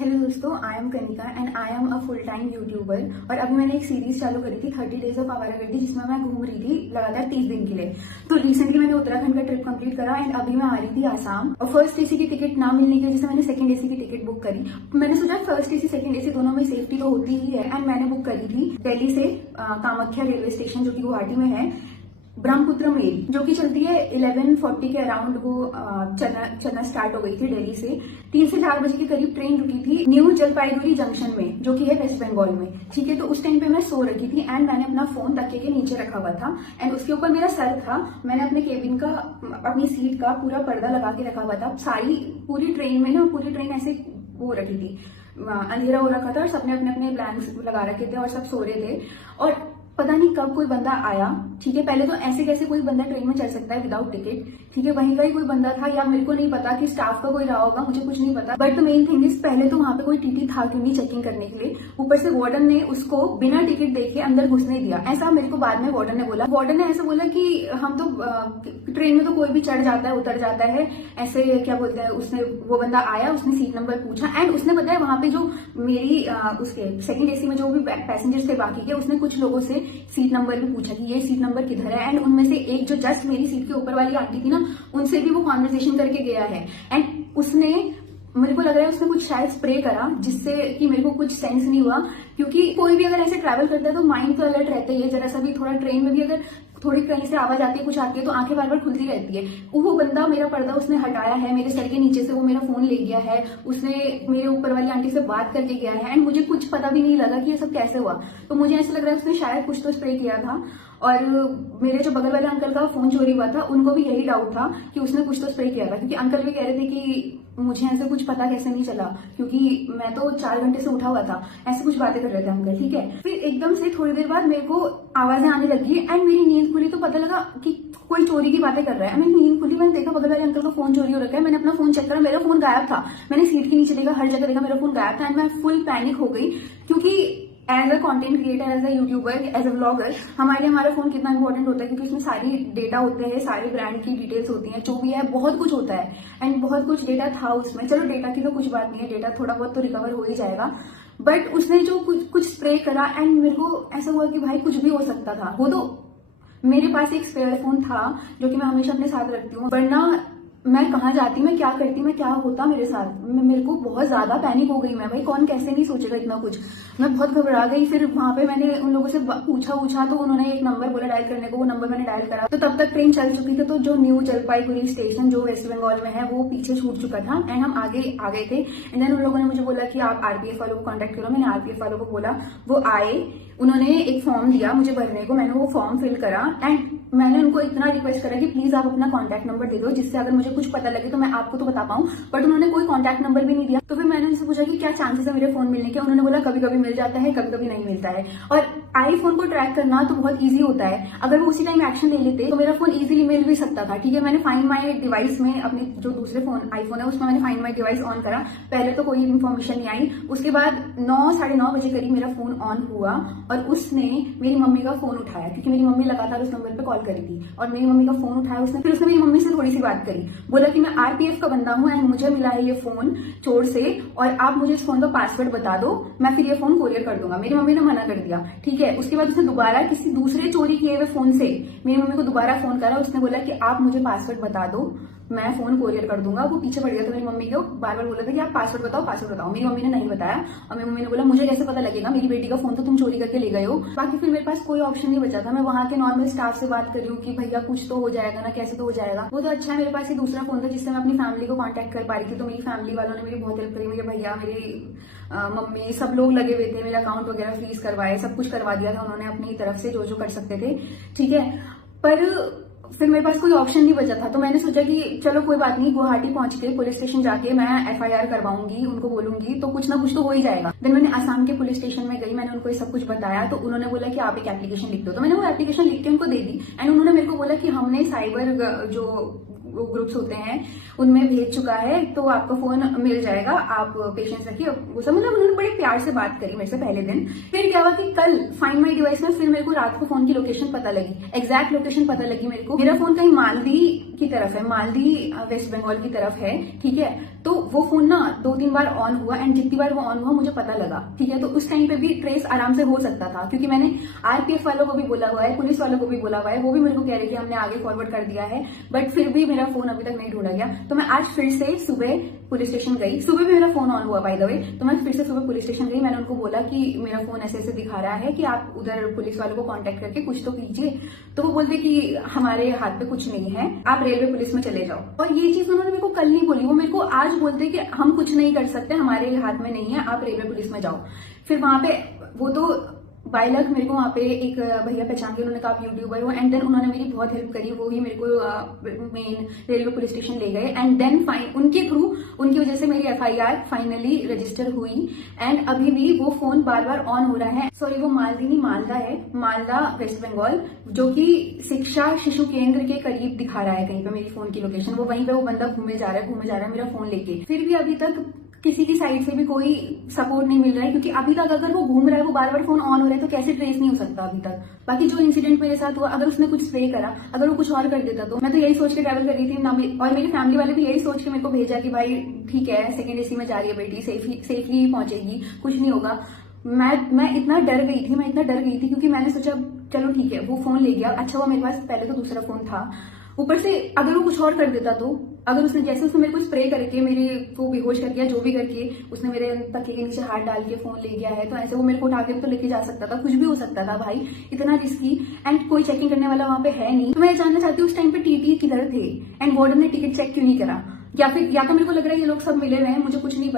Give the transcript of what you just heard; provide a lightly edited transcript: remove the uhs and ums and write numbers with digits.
Hello दोस्तों, I am Kanika and I am a full time YouTuber. और अभी मैंने एक सीरीज चालू करी थी 30 डेज ऑफ आवारागर्दी, जिसमें मैं घूम रही थी लगातार 30 दिन के लिए। तो रिसेंटली मैंने उत्तराखंड का ट्रिप कंप्लीट करा एंड अभी मैं आ रही थी आसाम। और फर्स्ट एसी की टिकट ना मिलने की वजह से मैंने सेकंड एसी की टिकट बुक करी। मैंने सोचा फर्स्ट एसी सेकंड एसी दोनों में सेफ्टी तो होती ही है एंड मैंने बुक करी थी दिल्ली से कामाख्या रेलवे स्टेशन, जो कि गुवाहाटी में है, ब्रह्मपुत्र मेल, जो कि चलती है 11:40 के अराउंड। वो चलना स्टार्ट हो गई थी दिल्ली से। 3 से 4 बजे के करीब ट्रेन रुकी थी न्यू जलपाईगुड़ी जंक्शन में, जो कि है वेस्ट बंगाल में। ठीक है, तो उस टाइम पे मैं सो रखी थी एंड मैंने अपना फोन तकिए के नीचे रखा हुआ था एंड उसके ऊपर मेरा सर था। मैंने अपने केबिन का, अपनी सीट का पूरा पर्दा लगा के रखा हुआ था। सारी पूरी ट्रेन में ना, पूरी ट्रेन ऐसे वो रखी थी, अंधेरा हो रखा था और सबने अपने अपने ब्लैंक्स लगा रखे थे और सब सो रहे थे। और पता नहीं कब कोई बंदा आया। ठीक है, पहले तो ऐसे कैसे कोई बंदा ट्रेन में चढ़ सकता है विदाउट टिकट। ठीक है, वहीं का ही कोई बंदा था या मेरे को नहीं पता कि स्टाफ का कोई रहा होगा, मुझे कुछ नहीं पता। But the main thing is, पहले तो वहां पे कोई टीटी था क्यों नहीं चेकिंग करने के लिए। ऊपर से वार्डन ने उसको बिना टिकट देखे अंदर घुसने दिया। ऐसा मेरे को बाद में वार्डन ने बोला। वार्डन ने ऐसा बोला कि हम तो ट्रेन में तो कोई भी चढ़ जाता है, उतर जाता है, ऐसे क्या बोलते हैं। उसने, वो बंदा आया, उसने सीट नंबर पूछा एंड उसने बताया वहां पे जो मेरी उसके सेकंड एसी में जो भी पैसेंजर्स थे बाकी के, उसने कुछ लोगों से सीट नंबर भी पूछा कि ये सीट नंबर किधर है। एंड उनमें से एक जो जस्ट मेरी सीट के ऊपर वाली आंटी थी ना, उनसे भी वो कॉन्वर्सेशन करके गया है। एंड उसने, मेरे को लग रहा है उसने कुछ शायद स्प्रे करा, जिससे कि मेरे को कुछ सेंस नहीं हुआ। क्योंकि कोई भी अगर ऐसे ट्रैवल करता है तो माइंड तो अलर्ट रहता ही है। जरा सा भी थोड़ा ट्रेन में भी अगर थोड़ी कहीं से आवाज आती है, कुछ आती है, तो आंखें बार बार खुलती रहती है। वो बंदा, मेरा पर्दा उसने हटाया है, मेरे सर के नीचे से वो मेरा फोन ले गया है, उसने मेरे ऊपर वाली आंटी से बात करके गया है एंड मुझे कुछ पता भी नहीं लगा कि ये सब कैसे हुआ। तो मुझे ऐसा लग रहा है उसने शायद कुछ तो स्प्रे किया था। और मेरे जो बगल वाले अंकल का फोन चोरी हुआ था, उनको भी यही डाउट था कि उसने कुछ तो स्प्रे किया था। क्योंकि अंकल भी कह रहे थे कि मुझे ऐसे कुछ पता कैसे नहीं चला, क्योंकि मैं तो 4 घंटे से उठा हुआ था। ऐसे कुछ बातें कर रहे थे अंकल। ठीक है, फिर एकदम से थोड़ी देर बाद मेरे को आवाजें आने लगी एंड मेरी नींद खुली तो पता लगा कि कोई चोरी की बातें कर रहा है। मेरी नींद खुली, मैंने देखा बगल वाले अंकल का फोन चोरी हो रखा है। मैंने अपना फोन चेक करा, मेरा फोन गायब था। मैंने सीट के नीचे देखा, हर जगह देखा, मेरा फोन गायब था एंड मैं फुल पैनिक हो गई। क्योंकि as a content creator, as a YouTuber, as a vlogger, हमारे लिए हमारा फोन कितना इंपॉर्टेंट होता है, क्योंकि उसमें सारी डेटा होते हैं, सारे ब्रांड की डिटेल्स होती हैं, जो भी है बहुत कुछ होता है एंड बहुत कुछ डेटा था उसमें। चलो डेटा की तो कुछ बात नहीं है, डेटा थोड़ा बहुत तो रिकवर हो ही जाएगा। बट उसने जो कुछ स्प्रे करा एंड मेरे को ऐसा हुआ कि भाई कुछ भी हो सकता था। वो तो मेरे पास एक स्पेयर फोन था जो कि मैं हमेशा अपने साथ रखती हूँ, वरना मैं कहाँ जाती, मैं क्या करती, मैं क्या होता मेरे साथ। मेरे को बहुत ज्यादा पैनिक हो गई मैं। भाई कौन कैसे नहीं सोचेगा इतना कुछ। मैं बहुत घबरा गई। फिर वहां पे मैंने उन लोगों से पूछा तो उन्होंने एक नंबर बोला डायल करने को। वो नंबर मैंने डायल करा तो तब तक ट्रेन चल चुकी थी। तो जो न्यू जलपाईगुड़ी स्टेशन जो वेस्ट बंगाल में है, वो पीछे छूट चुका था एंड हम आगे आ गए थे। एंड देन उन लोगों ने मुझे बोला कि आप आरपीएफ वालों को कॉन्टेक्ट करो। मैंने आरपीएफ वालों को बोला, वो आए, उन्होंने एक फॉर्म दिया मुझे भरने को। मैंने वो फॉर्म फिल करा एंड मैंने उनको इतना रिक्वेस्ट करा कि प्लीज आप अपना कॉन्टैक्ट नंबर दे दो, जिससे अगर मुझे कुछ पता लगे तो मैं आपको तो बता पाऊं। बट उन्होंने कोई कॉन्टैक्ट नंबर भी नहीं दिया। तो फिर मैंने उनसे पूछा कि क्या चांसेस है मेरे फोन मिलने के। उन्होंने बोला कभी कभी मिल जाता है, कभी कभी नहीं मिलता है। और आईफोन को ट्रैक करना तो बहुत ईजी होता है। अगर वो उसी टाइम एक्शन ले लेते तो मेरा फोन इजीली मिल भी सकता था। ठीक है, मैंने फाइंड माई डिवाइस में, अपने जो दूसरे फोन आईफोन है उसमें मैंने फाइंड माई डिवाइस ऑन करा। पहले तो कोई इन्फॉर्मेशन नहीं आई। उसके बाद 9, साढ़े 9 बजे करीब मेरा फोन ऑन हुआ और उसने मेरी मम्मी का फोन उठाया, क्योंकि मेरी मम्मी लगातार उस नंबर पे कॉल करी थी। और मेरी मम्मी का फोन उठाया उसने। फिर उसने मेरी मम्मी से थोड़ी सी बात करी, बोला कि मैं आरपीएफ का बंदा हूं एंड मुझे मिला है ये फोन चोर से, और आप मुझे इस फोन का पासवर्ड बता दो, मैं फिर ये फोन कोरियर कर दूंगा। मेरी मम्मी ने मना कर दिया। ठीक है, उसके बाद उसने दोबारा किसी दूसरे चोरी किए हुए फोन से मेरी मम्मी को दोबारा फोन करा। उसने बोला कि आप मुझे पासवर्ड बता दो, मैं फोन कोरियर कर दूंगा। वो पीछे पड़ गया था मेरी मम्मी को, बार बार बोला था कि आप पासवर्ड बताओ, पासवर्ड बताओ। मेरी मम्मी ने नहीं बताया और मेरी मम्मी ने बोला मुझे कैसे पता लगेगा, मेरी बेटी का फोन तो तुम चोरी करके ले गए हो। बाकी फिर मेरे पास कोई ऑप्शन नहीं बचा था। मैं वहां के नॉर्मल स्टाफ से बात कर रही हूँ कि भैया कुछ तो हो जाएगा ना, कैसे तो हो जाएगा। वो तो अच्छा है, मेरे पास ये दूसरा फोन था जिससे मैं अपनी फैमिली को कॉन्टेक्ट कर पा रही थी। तो मेरी फैमिली वालों ने मेरी बहुत हेल्प करी। मेरे भैया, मेरी मम्मी, सब लोग लगे हुए थे। मेरा अकाउंट वगैरह फ्रीज करवाए, सब कुछ करवा दिया था उन्होंने अपनी तरफ से जो जो कर सकते थे। ठीक है, पर फिर मेरे पास कोई ऑप्शन नहीं बचा था। तो मैंने सोचा कि चलो कोई बात नहीं, गुवाहाटी पहुंच के पुलिस स्टेशन जाके मैं एफआईआर करवाऊंगी, उनको बोलूंगी तो कुछ ना कुछ तो हो ही जाएगा। देन मैंने असम के पुलिस स्टेशन में गई, मैंने उनको ये सब कुछ बताया। तो उन्होंने बोला कि आप एक एप्लीकेशन लिख दो। तो मैंने वो एप्लीकेशन लिख के उनको दे दी एंड उन्होंने मेरे को बोला कि हमने साइबर जो ग्रुप्स होते हैं उनमें भेज चुका है, तो आपका फोन मिल जाएगा, आप पेशेंस रखिए। वो सब मतलब उन्होंने बड़े प्यार से बात करी मेरे से पहले दिन। फिर क्या हुआ कि कल फाइंड माई डिवाइस में फिर मेरे को रात को फोन की लोकेशन पता लगी, एग्जैक्ट लोकेशन पता लगी मेरे को। मेरा फोन कहीं मालदी की तरफ है, मालदी वेस्ट बंगाल की तरफ है। ठीक है, तो वो फोन ना 2-3 बार ऑन हुआ एंड जितनी बार वो ऑन हुआ मुझे पता लगा, ठीक है। तो उस टाइम पे भी ट्रेस आराम से हो सकता था, क्योंकि मैंने आरपीएफ वालों को भी बोला हुआ है, पुलिस वालों को भी बोला हुआ है, वो भी मेरे को कह रहे कि हमने आगे फॉरवर्ड कर दिया है, बट फिर भी मेरा फोन अभी तक नहीं ढूंढा गया। तो मैं आज फिर से सुबह पुलिस स्टेशन गई, सुबह भी मेरा फोन ऑन हुआ बाय द वे। तो मैं फिर से सुबह पुलिस स्टेशन गई, मैंने उनको बोला कि मेरा फोन ऐसे ऐसे दिखा रहा है कि आप उधर पुलिस वालों को कांटेक्ट करके कुछ तो कीजिए। तो वो बोलते कि हमारे हाथ पे कुछ नहीं है, आप रेलवे पुलिस में चले जाओ। और ये चीज उन्होंने मेरे को कल नहीं बोली, वो मेरे को आज बोलते कि हम कुछ नहीं कर सकते, हमारे हाथ में नहीं है, आप रेलवे पुलिस में जाओ। फिर वहां पे वो तो बाय लक मेरे को वहाँ पे एक भैया पहचान के, उन्होंने कहा आप यूट्यूबर हो, एंड देन उन्होंने मेरी बहुत हेल्प करी, वो ही मेरे को मेन रेलवे पुलिस स्टेशन ले गए, एंड देन उनके थ्रू, उनकी वजह से मेरी एफआईआर फाइनली रजिस्टर हुई। एंड अभी भी वो फोन बार बार ऑन हो रहा है। सॉरी, वो मालदी नहीं, मालदा है, मालदा वेस्ट बंगाल, जो कि शिक्षा शिशु केंद्र के करीब दिखा रहा है कहीं पे मेरी फोन की लोकेशन। वो वहीं पे वो बंदा घूमे जा रहा है मेरा फोन लेके। फिर भी अभी तक किसी की साइड से भी कोई सपोर्ट नहीं मिल रहा है, क्योंकि अभी तक अगर वो घूम रहा है, वो बार बार फोन ऑन हो रहा है, तो कैसे ट्रेस नहीं हो सकता अभी तक। बाकी जो इंसिडेंट मेरे साथ हुआ, अगर उसने कुछ स्प्रे करा, अगर वो कुछ और कर देता, तो मैं तो यही सोच के ट्रैवल कर रही थी ना, और मेरी फैमिली वाले भी यही सोच के मेरे को भेजा कि भाई ठीक है, सेकंड एसी में जा रही है बेटी, सेफली पहुंचेगी, कुछ नहीं होगा। मैं इतना डर गई थी, क्योंकि मैंने सोचा चलो ठीक है, वो फोन ले गया, अच्छा हुआ मेरे पास पहले तो दूसरा फोन था। ऊपर से अगर वो कुछ और कर देता, तो अगर उसने मेरे को स्प्रे करके मेरे को बेहोश कर दिया, जो भी करके उसने मेरे तकिए के नीचे हाथ डाल के फोन ले गया है, तो ऐसे वो मेरे को उठा के तो लेके जा सकता था, कुछ भी हो सकता था भाई, इतना रिस्की। एंड कोई चेकिंग करने वाला वहां पे है नहीं। तो मैं जानना चाहती हूँ उस टाइम पे टीटी किधर थे, एंड वार्डन ने टिकट चेक क्यों नहीं करा, या तो मेरे को लग रहा है ये लोग सब मिले हुए हैं, मुझे कुछ नहीं